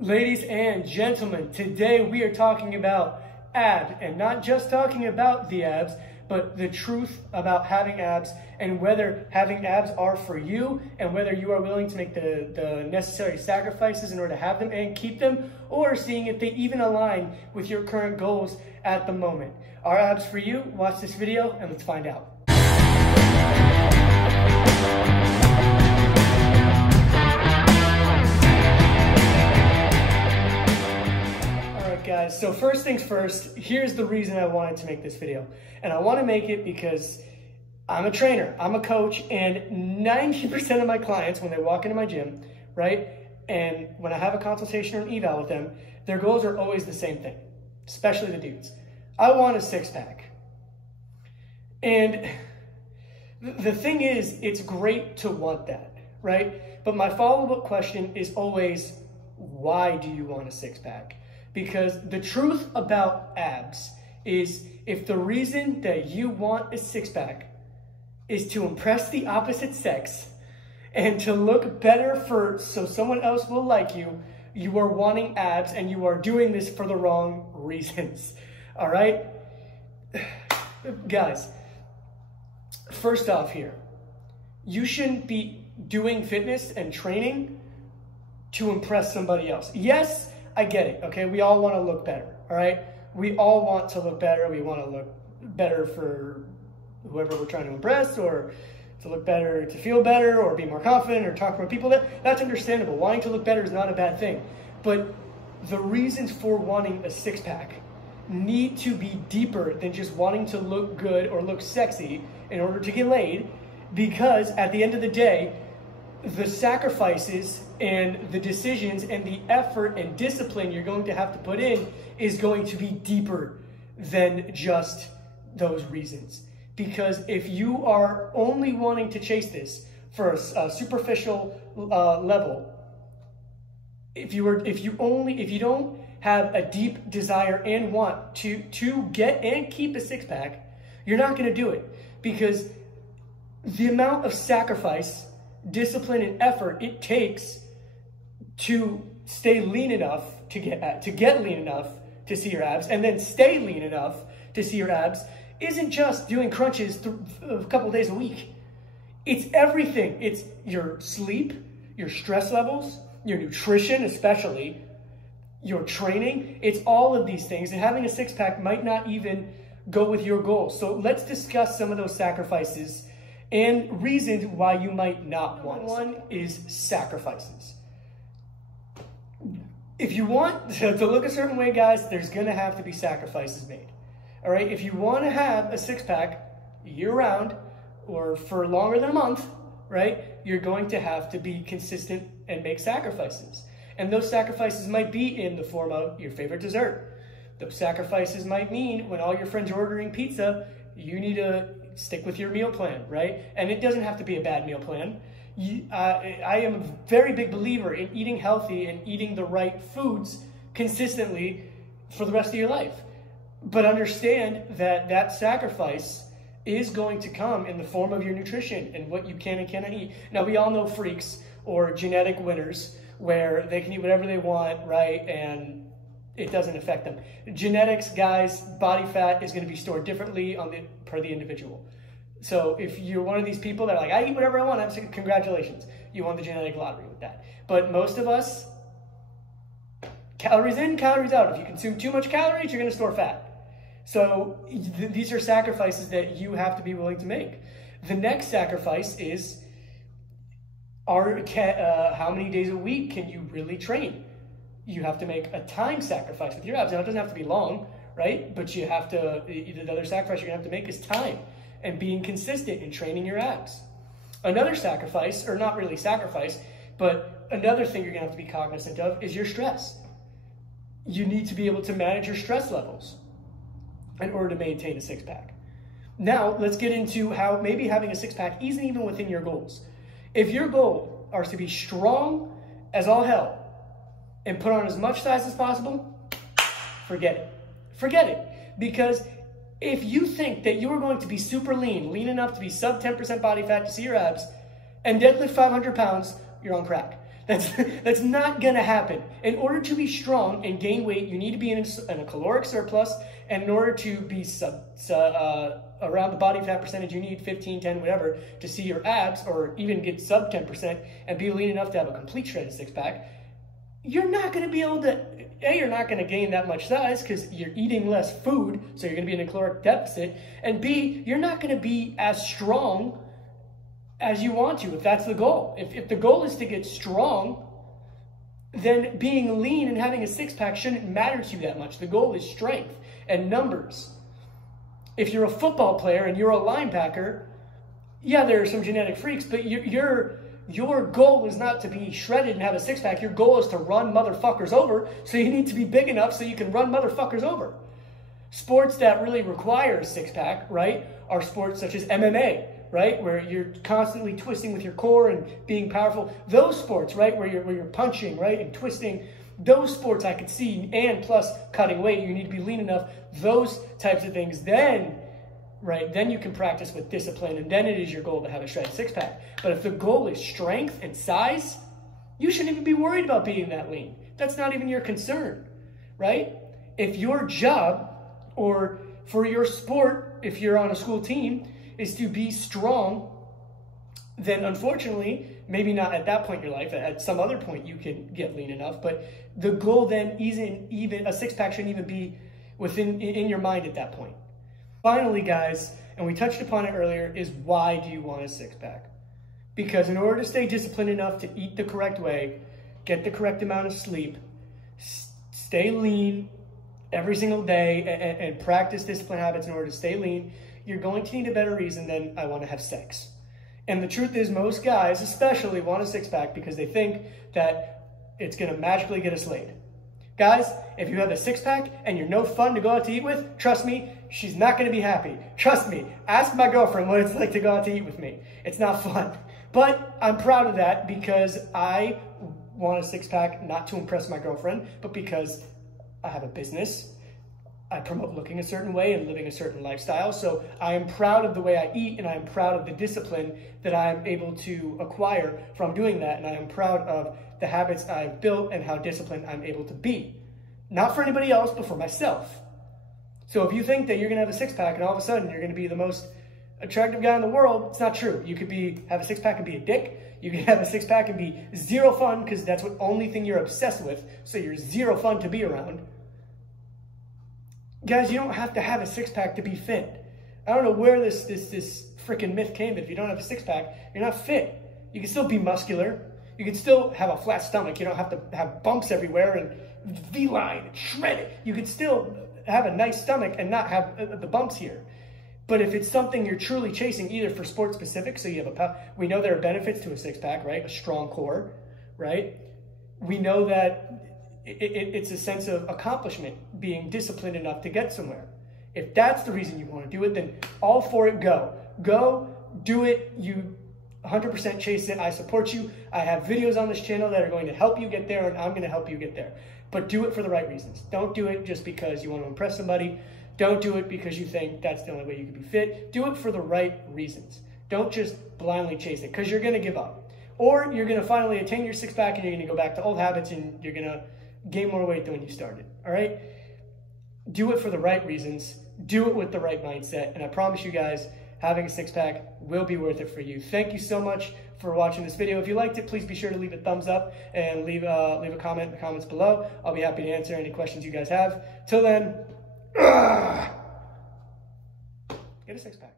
Ladies and gentlemen, today we are talking about abs, and not just talking about the abs, but the truth about having abs and whether having abs are for you and whether you are willing to make the necessary sacrifices in order to have them and keep them, or seeing if they even align with your current goals at the moment. Are abs for you? Watch this video and let's find out. Guys, so first things first, here's the reason I wanted to make this video. And I want to make it because I'm a trainer, I'm a coach, and 90% of my clients, when they walk into my gym, right, and when I have a consultation or an eval with them, their goals are always the same thing, especially the dudes. I want a six-pack. And the thing is, it's great to want that, right? But my follow-up question is always, why do you want a six-pack? Because the truth about abs is, if the reason that you want a six-pack is to impress the opposite sex and to look better so someone else will like you, you are wanting abs and you are doing this for the wrong reasons. All right? Guys, first off here, you shouldn't be doing fitness and training to impress somebody else. Yes, I get it, okay? We all want to look better, all right? We all want to look better. We want to look better for whoever we're trying to impress, or to look better, to feel better, or be more confident, or talk more people. That's understandable. Wanting to look better is not a bad thing. But the reasons for wanting a six-pack need to be deeper than just wanting to look good or look sexy in order to get laid, because at the end of the day, the sacrifices and the decisions and the effort and discipline you're going to have to put in is going to be deeper than just those reasons. Because if you are only wanting to chase this for a superficial level, if you don't have a deep desire and want to get and keep a six-pack, you're not going to do it. Because the amount of sacrifice, discipline, and effort it takes to stay lean enough to get lean enough to see your abs, and then stay lean enough to see your abs, isn't just doing crunches a couple days a week. It's everything. It's your sleep, your stress levels, your nutrition, especially your training. It's all of these things, and having a six-pack might not even go with your goals. So let's discuss some of those sacrifices and reasons why you might not want. One is sacrifices. If you want to look a certain way, guys, there's going to have to be sacrifices made. All right? If you want to have a six-pack year-round or for longer than a month, right, you're going to have to be consistent and make sacrifices. And those sacrifices might be in the form of your favorite dessert. Those sacrifices might mean when all your friends are ordering pizza, you need to stick with your meal plan, right? And it doesn't have to be a bad meal plan. I am a very big believer in eating healthy and eating the right foods consistently for the rest of your life. But understand that that sacrifice is going to come in the form of your nutrition and what you can and cannot eat. Now, we all know freaks or genetic winners where they can eat whatever they want, right? And it doesn't affect them. Genetics, guys, body fat is going to be stored differently per the individual. So if you're one of these people that are like, I eat whatever I want, I'm saying, congratulations, you won the genetic lottery with that. But most of us, calories in, calories out. If you consume too much calories, you're going to store fat. So these are sacrifices that you have to be willing to make. The next sacrifice is, how many days a week can you really train? You have to make a time sacrifice with your abs. Now, it doesn't have to be long, right? But you have to, the other sacrifice you're going to have to make is time and being consistent in training your abs. Another sacrifice, or not really sacrifice, but another thing you're going to have to be cognizant of is your stress. You need to be able to manage your stress levels in order to maintain a six-pack. Now, let's get into how maybe having a six-pack isn't even within your goals. If your goal is to be strong as all hell and put on as much size as possible, forget it. Forget it. Because if you think that you are going to be super lean enough to be sub 10% body fat to see your abs, and deadlift 500 pounds, you're on crack. That's not gonna happen. In order to be strong and gain weight, you need to be in a caloric surplus, and in order to be around the body fat percentage, you need 15, 10, whatever, to see your abs, or even get sub 10% and be lean enough to have a complete shredded six-pack. You're not gonna be able to, you're not gonna gain that much size because you're eating less food, so you're gonna be in a caloric deficit, and B, you're not gonna be as strong as you want to, if that's the goal. If the goal is to get strong, then being lean and having a six-pack shouldn't matter to you that much. The goal is strength and numbers. If you're a football player and you're a linebacker, yeah, there are some genetic freaks, but your goal is not to be shredded and have a six-pack. Your goal is to run motherfuckers over, so you need to be big enough so you can run motherfuckers over. Sports that really require a six-pack, right, are sports such as MMA, right, where you're constantly twisting with your core and being powerful. Those sports, right, where you're punching, right, and twisting, those sports I could see, and plus cutting weight, you need to be lean enough, those types of things, then, right, then you can practice with discipline, and then it is your goal to have a shredded six-pack. But if the goal is strength and size, you shouldn't even be worried about being that lean. That's not even your concern, right? If your job, or for your sport, if you're on a school team, is to be strong, then unfortunately, maybe not at that point in your life, at some other point you can get lean enough, but the goal then isn't even, a six-pack shouldn't even be in your mind at that point. Finally, guys, and we touched upon it earlier, is why do you want a six-pack? Because in order to stay disciplined enough to eat the correct way, get the correct amount of sleep, stay lean every single day, and practice discipline habits in order to stay lean, you're going to need a better reason than I want to have sex. And the truth is, most guys especially want a six-pack because they think that it's going to magically get us laid. Guys, if you have a six-pack and you're no fun to go out to eat with, trust me, she's not going to be happy. Trust me. Ask my girlfriend what it's like to go out to eat with me. It's not fun. But I'm proud of that because I want a six-pack not to impress my girlfriend, but because I have a business. I promote looking a certain way and living a certain lifestyle. So I am proud of the way I eat, and I am proud of the discipline that I am able to acquire from doing that. And I am proud of the habits I've built and how disciplined I'm able to be. Not for anybody else, but for myself. So if you think that you're going to have a six-pack and all of a sudden you're going to be the most attractive guy in the world, it's not true. You could have a six-pack and be a dick. You can have a six-pack and be zero fun because that's the only thing you're obsessed with. So you're zero fun to be around. Guys, you don't have to have a six-pack to be fit. I don't know where this freaking myth came, but if you don't have a six-pack, you're not fit. You can still be muscular. You can still have a flat stomach. You don't have to have bumps everywhere and V-line and shred it. You can still have a nice stomach and not have the bumps here. But if it's something you're truly chasing, either for sport specific, so you have we know there are benefits to a six-pack, right? A strong core, right? We know that it's a sense of accomplishment, being disciplined enough to get somewhere. If that's the reason you want to do it, then all for it, go. Go, do it, you 100% chase it. I support you. I have videos on this channel that are going to help you get there, and I'm going to help you get there. But do it for the right reasons. Don't do it just because you want to impress somebody. Don't do it because you think that's the only way you can be fit. Do it for the right reasons. Don't just blindly chase it because you're going to give up. Or you're going to finally attain your six-pack and you're going to go back to old habits and you're going to gain more weight than when you started, all right? Do it for the right reasons. Do it with the right mindset. And I promise you guys, having a six-pack will be worth it for you. Thank you so much for watching this video. If you liked it, please be sure to leave a thumbs up and leave a comment in the comments below. I'll be happy to answer any questions you guys have. Till then, get a six-pack.